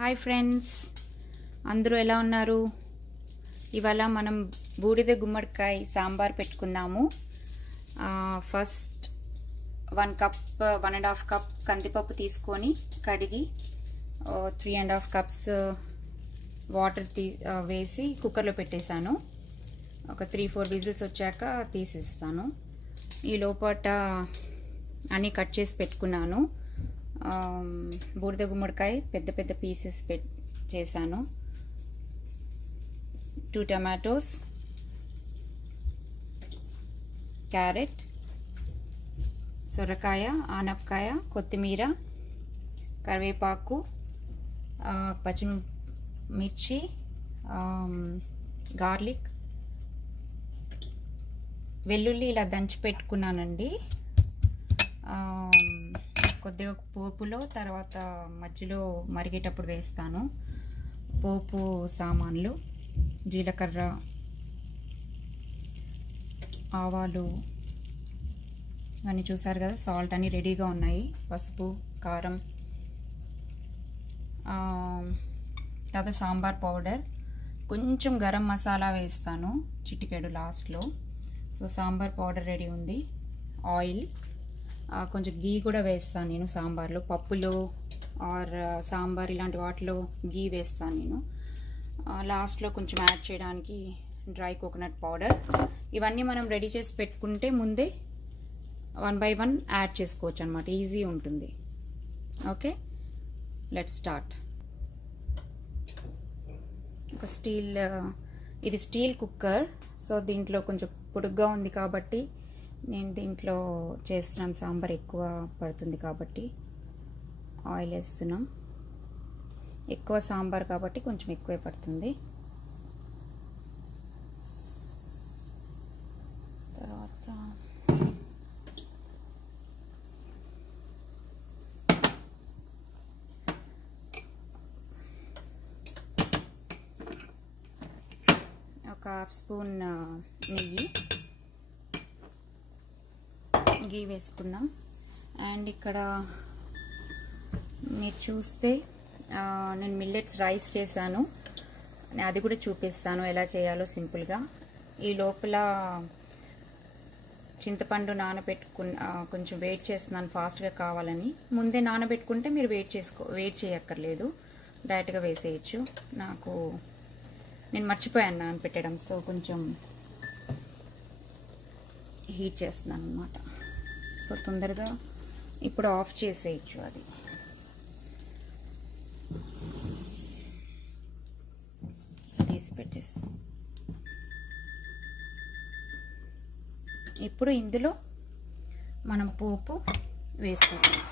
Hi friends, అందరూ ఎలా ఉన్నారు? ఇవాళ మనం బూడిద గుమ్మడికాయ సాంబార్ పెట్టుకుందాము. ఫస్ట్ 1 కప్ 1.5 కప్ కందిపప్పు తీసుకొని కడిగి 3.5 కప్స్ వాటర్ వేసి కుక్కర్లో పెట్టేశాను. ఒక 3-4 విజిల్స్ వచ్చాక తీసేస్తాను. ఈ లోపట అన్నీ కట్ చేసి పెట్టుకున్నాను. బూడిద గుమ్మడికాయ పెద్ద పెద్ద పీసెస్ చేశాను. 2 టమాటోస్, క్యారెట్, సొరకాయ, ఆనపకాయ, కొత్తిమీర, కరివేపాకు, పచ్చిమిర్చి, గార్లిక్, వెల్లుల్లి ఇలా దంచి పెట్టుకున్నానండి. కొద్దిగా పోపులో తర్వాత మధ్యలో మరిగేటప్పుడు వేస్తాను. పోపు సామాన్లు జీలకర్ర, ఆవాలు అన్నీ చూసారు కదా. సాల్ట్ అన్నీ రెడీగా ఉన్నాయి. పసుపు, కారం, తర్వాత సాంబార్ పౌడర్, కొంచెం గరం మసాలా వేస్తాను చిటికెడు లాస్ట్లో. సో సాంబార్ పౌడర్ రెడీ ఉంది. ఆయిల్, కొంచెం గీ కూడా వేస్తాను నేను సాంబార్లో. పప్పులో ఆర్ సాంబార్ ఇలాంటి వాటిలో గీ వేస్తాను నేను. లాస్ట్లో కొంచెం యాడ్ చేయడానికి డ్రై కోకోనట్ పౌడర్. ఇవన్నీ మనం రెడీ చేసి పెట్టుకుంటే ముందే 1 by 1 యాడ్ చేసుకోవచ్చు అనమాట. ఈజీ ఉంటుంది. Okay, let's start. ఒక ఇది స్టీల్ కుక్కర్. సో దీంట్లో కొంచెం పొడుగ్గా ఉంది కాబట్టి నేను దీంట్లో చేస్తున్నాను. సాంబార్ ఎక్కువ పడుతుంది కాబట్టి ఆయిల్ వేస్తున్నాం. ఎక్కువ సాంబార్ కాబట్టి కొంచెం ఎక్కువే పడుతుంది. తర్వాత ఒక 1/2 స్పూన్ నెయ్యి, గీ వేసుకుందాం. అండ్ ఇక్కడ మీరు చూస్తే నేను మిల్లెట్స్ రైస్ చేశాను. అది కూడా చూపిస్తాను ఎలా చేయాలో సింపుల్గా. ఈ లోపల చింతపండు కొంచెం వెయిట్ చేస్తున్నాను ఫాస్ట్గా కావాలని. ముందే నానబెట్టుకుంటే మీరు వెయిట్ చేయక్కర్లేదు, డైరెక్ట్గా వేసేయచ్చు. నేను మర్చిపోయాను నానబెట్టడం. సో కొంచెం హీట్ చేస్తున్నాను అన్నమాట. సో తొందరగా ఇప్పుడు ఆఫ్ చేసేయచ్చు. అది తీసి పెట్టేసి ఇప్పుడు ఇందులో మనం పోపు వేసుకోవాలి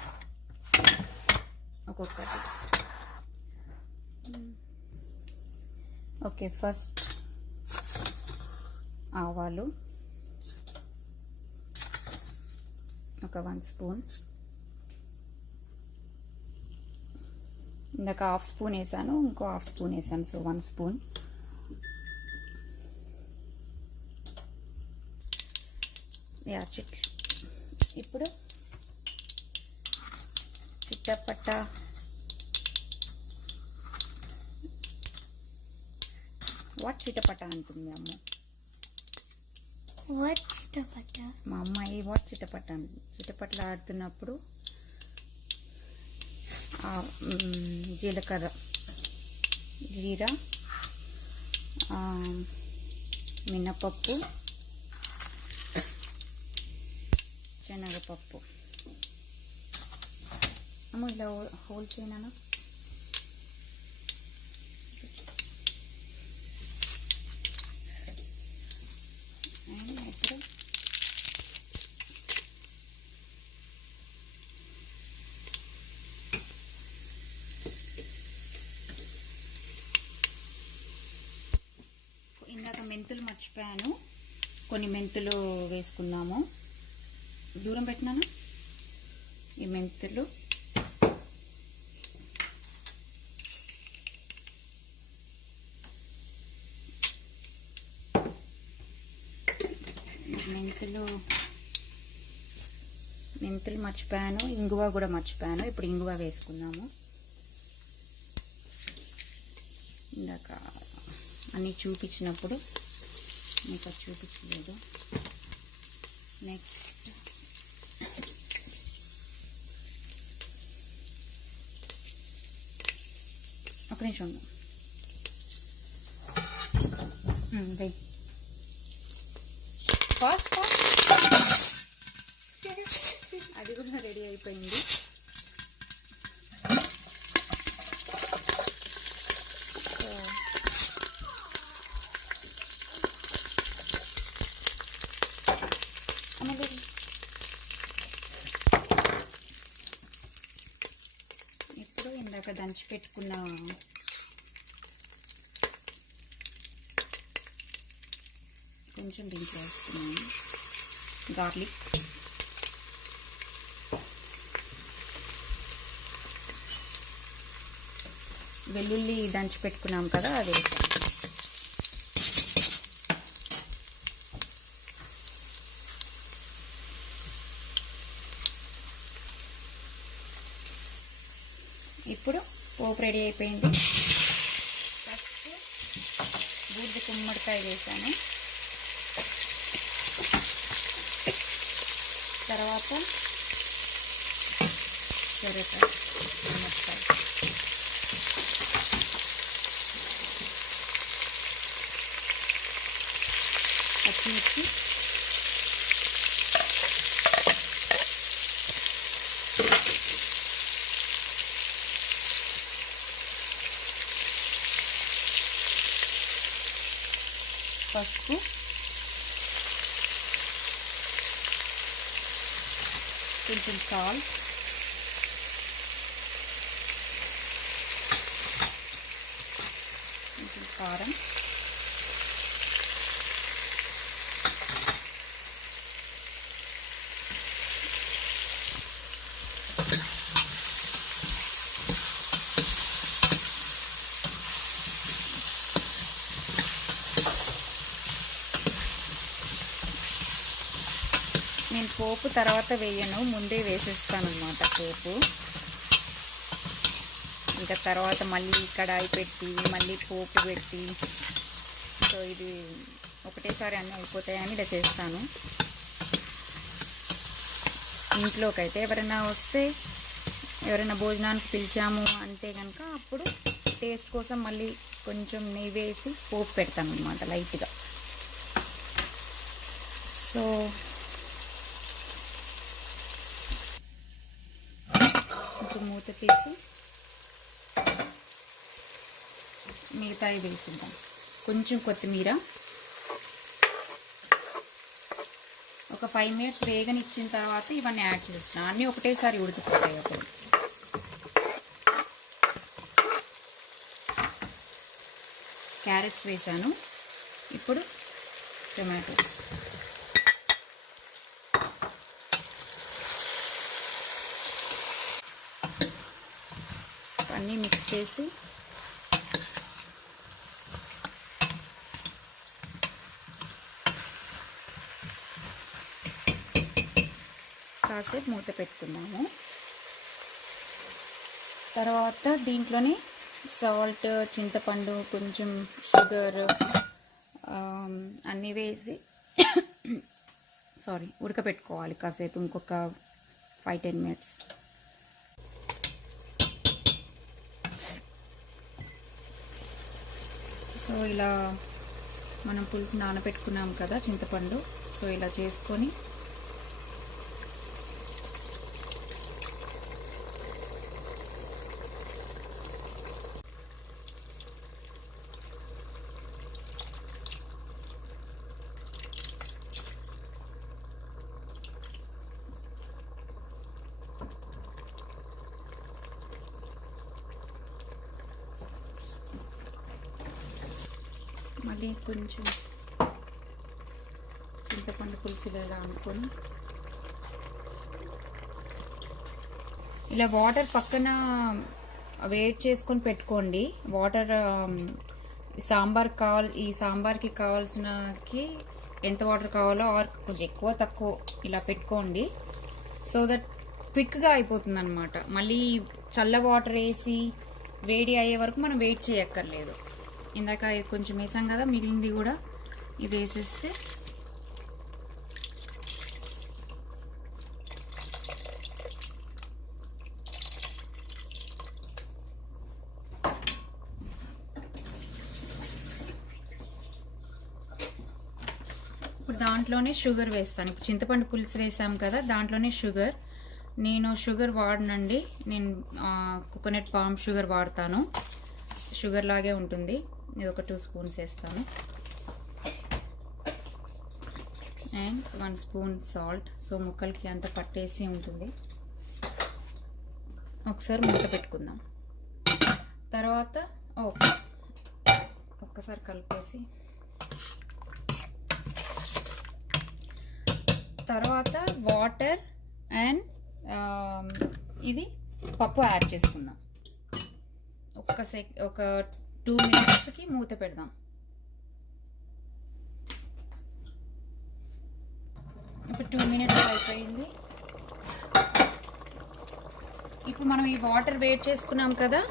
ఒక్కొక్కటి. ఓకే, ఫస్ట్ ఆవాలు ఒక 1 స్పూన్. ఇందాక 1/2 స్పూన్ వేసాను, ఇంకో 1/2 స్పూన్ వేసాను. So 1 spoon. ఇప్పుడు చిట్టపట్ట, వాట్ చిట్టపట్ట అంటుంది అమ్మ. వాట్ చిట్టపట్ట? మా అమ్మాయి వాట్ చిట్టపట్ట అంటుంది. చిట్టపట్ల ఆడుతున్నప్పుడు జీలకర్ర, జీరా, మినపప్పు, శనగపప్పు. అమ్మ ఇలా హోల్ చేయనా. ఇందాక మెంతులు మర్చిపోయాను, కొన్ని మెంతులు వేసుకున్నాము. దూరం పెట్టినాను. ఈ మెంతులు, మెంతులు మర్చిపోయాను. ఇంగువ కూడా మర్చిపోయాను. ఇప్పుడు ఇంగువ వేసుకున్నాము. ఇందాక అన్నీ చూపించినప్పుడు మీకు అది చూపించలేదు. నెక్స్ట్ ఒక నిమిషం ఉండు. వెయిట్. ఫాస్ట్ అది కూడా రెడీ అయిపోయింది. ఇప్పుడు ఇందాక దంచి పెట్టుకున్న కొంచెం దీంట్లో వేస్తున్నాను గార్లిక్, వెల్లుల్లి దంచి పెట్టుకున్నాం కదా అది వేసాను. ఇప్పుడు పోపు రెడీ అయిపోయింది. ఫస్ట్ బూడిద గుమ్మడికాయ వేసాను, తర్వాత సొరకాయ, గుమ్మడికాయ, పచ్చిమిర్చి, పసుపు, కొంచెం సాల్ట్, కొంచెం కారం, నేను పోపు తర్వాత వేయను, ముందే వేసేస్తాను అన్నమాట పోపు. ఇంకా తర్వాత మళ్ళీ కడాయి పెట్టి మళ్ళీ పోపు పెట్టి, సో ఇది ఒకటేసారి అన్నీ అయిపోతాయని ఇలా చేస్తాను. ఇంట్లోకి అయితే ఎవరైనా వస్తే, ఎవరైనా భోజనానికి పిలిచాము అంటే కనుక అప్పుడు టేస్ట్ కోసం మళ్ళీ కొంచెం నెయ్యి వేసి పోపు పెడతాను అన్నమాట లైట్గా. సో ఇప్పుడు మూత తీసి మిగతాయి వేసిద్దాం. కొంచెం కొత్తిమీర, ఒక 5 minutes వేగనిచ్చిన తర్వాత ఇవన్నీ యాడ్ చేస్తాను. అన్నీ ఒకటేసారి ఉడికిపోతాయి. అప్పుడు క్యారెట్స్ వేసాను. ఇప్పుడు టొమాటోస్, అన్నీ మిక్స్ చేసి కాసేపు మూత పెట్టుకున్నాము. తర్వాత దీంట్లోనే సాల్ట్, చింతపండు, కొంచెం షుగర్ అన్నీ వేసి ఉడకపెట్టుకోవాలి కాసేపు, ఇంకొక 5-10 minutes. సో ఇలా మనం పులుసు నానబెట్టుకున్నాం కదా చింతపండు, సో ఇలా చేసుకొని మళ్ళీ కొంచెం చింతపండు పులుసు ఇలా అనుకొని ఇలా వాటర్ పక్కన వేడి చేసుకొని పెట్టుకోండి. వాటర్ ఈ సాంబార్కి కావాల్సినకి ఎంత వాటర్ కావాలో ఆర్ కొంచెం ఎక్కువ తక్కువ ఇలా పెట్టుకోండి. సో దట్ క్విక్గా అయిపోతుంది అన్నమాట. మళ్ళీ చల్ల వాటర్ వేసి వేడి అయ్యే వరకు మనం వెయిట్ చేయక్కర్లేదు. ఇందాక కొంచెం వేసాం కదా, మిగిలింది కూడా ఇది వేసేస్తే ఇప్పుడు దాంట్లోనే షుగర్ వేస్తాను. ఇప్పుడు చింతపండు పులుసు వేసాం కదా, దాంట్లోనే షుగర్. నేను షుగర్ వాడనండి, నేను కోకోనట్ పామ్ షుగర్ వాడతాను. షుగర్ లాగే ఉంటుంది. ఇది ఒక 2 స్పూన్స్ వేస్తాను. And 1 spoon salt. సో ముక్కలకి అంత పట్టేసి ఉంటుంది. ఒకసారి మూత పెట్టుకుందాం. తర్వాత ఒక్కసారి కలిపేసి తర్వాత వాటర్ అండ్ ఇది పప్పు యాడ్ చేసుకుందాం. ఒక 2 మినిట్స్కి మూత పెడదాం. ఇప్పుడు 2 మినిట్స్ అయిపోయింది. ఇప్పుడు మనం ఈ వాటర్ వేడి చేసుకున్నాం కదా,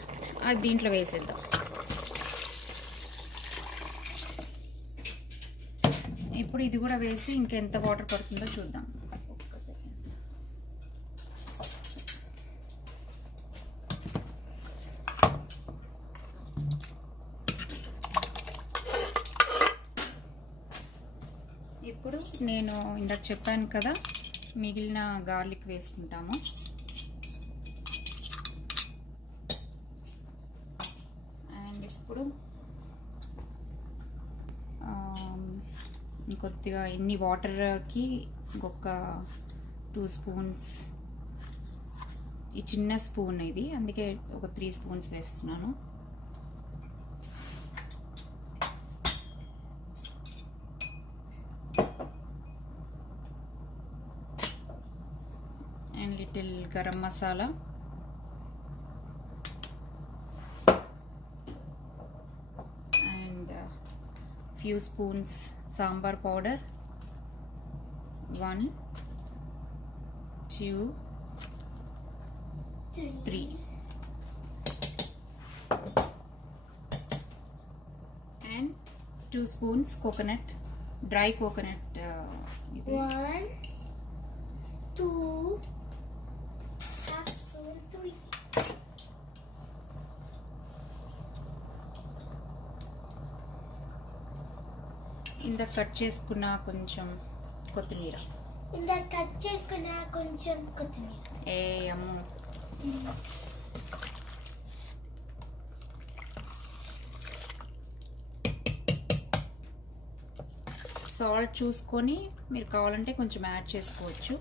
అది దీంట్లో వేసేద్దాం. ఇప్పుడు ఇది కూడా వేసి ఇంకెంత వాటర్ పడుతుందో చూద్దాం. ఒక్క సెకండ్. ఇప్పుడు నేను ఇందాక చెప్పాను కదా, మిగిలిన గార్లిక్ వేసుకుంటాము. అండ్ ఇప్పుడు కొద్దిగా ఇన్ని వాటర్కి ఇంకొక 2 స్పూన్స్, ఈ చిన్న స్పూన్ ఇది, అందుకే ఒక 3 స్పూన్స్ వేస్తున్నాను. And little garam masala, few spoons sambar powder, 1 2 3, and 2 spoons coconut, dry coconut. 1 2 half spoon 3. ఇందాక కట్ చేసుకున్న కొంచెం కొత్తిమీర. ఏ అమ్మ, సాల్ట్ చూసుకొని మీరు కావాలంటే కొంచెం యాడ్ చేసుకోవచ్చు.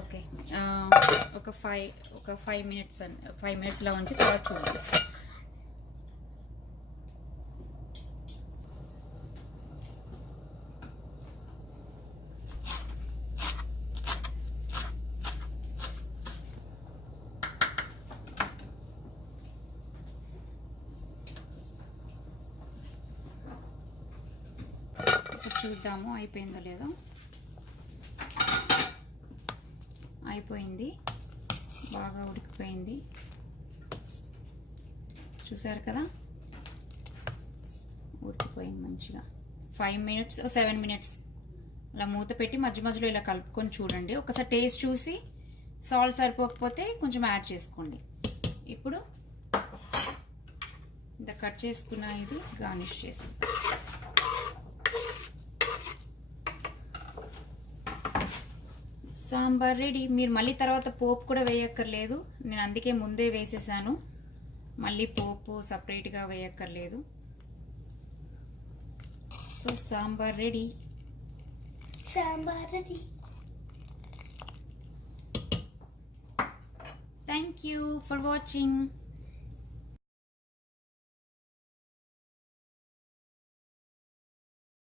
ఓకే, ఒక 5 మినిట్స్లో ఉంచి తర్వాత చూద్దాం. చూద్దాము అయిపోయిందో లేదో. అయిపోయింది, బాగా ఉడికిపోయింది. చూసారు కదా, ఉడికిపోయింది మంచిగా. 5 మినిట్స్ 7 మినిట్స్ అలా మూత పెట్టి మధ్య మధ్యలో ఇలా కలుపుకొని చూడండి. ఒకసారి టేస్ట్ చూసి సాల్ట్ సరిపోకపోతే కొంచెం యాడ్ చేసుకోండి. ఇప్పుడు ఇంత కట్ చేసుకున్న ఇది గార్నిష్ చేసేద్దాం. సాంబార్ రెడీ. మీరు మళ్ళీ తర్వాత పోపు కూడా వేయక్కర్లేదు, నేను అందుకే ముందే వేసేసాను. మళ్ళీ పోపు సపరేట్గా వేయక్కర్లేదు. So sambar ready. Thank you for watching.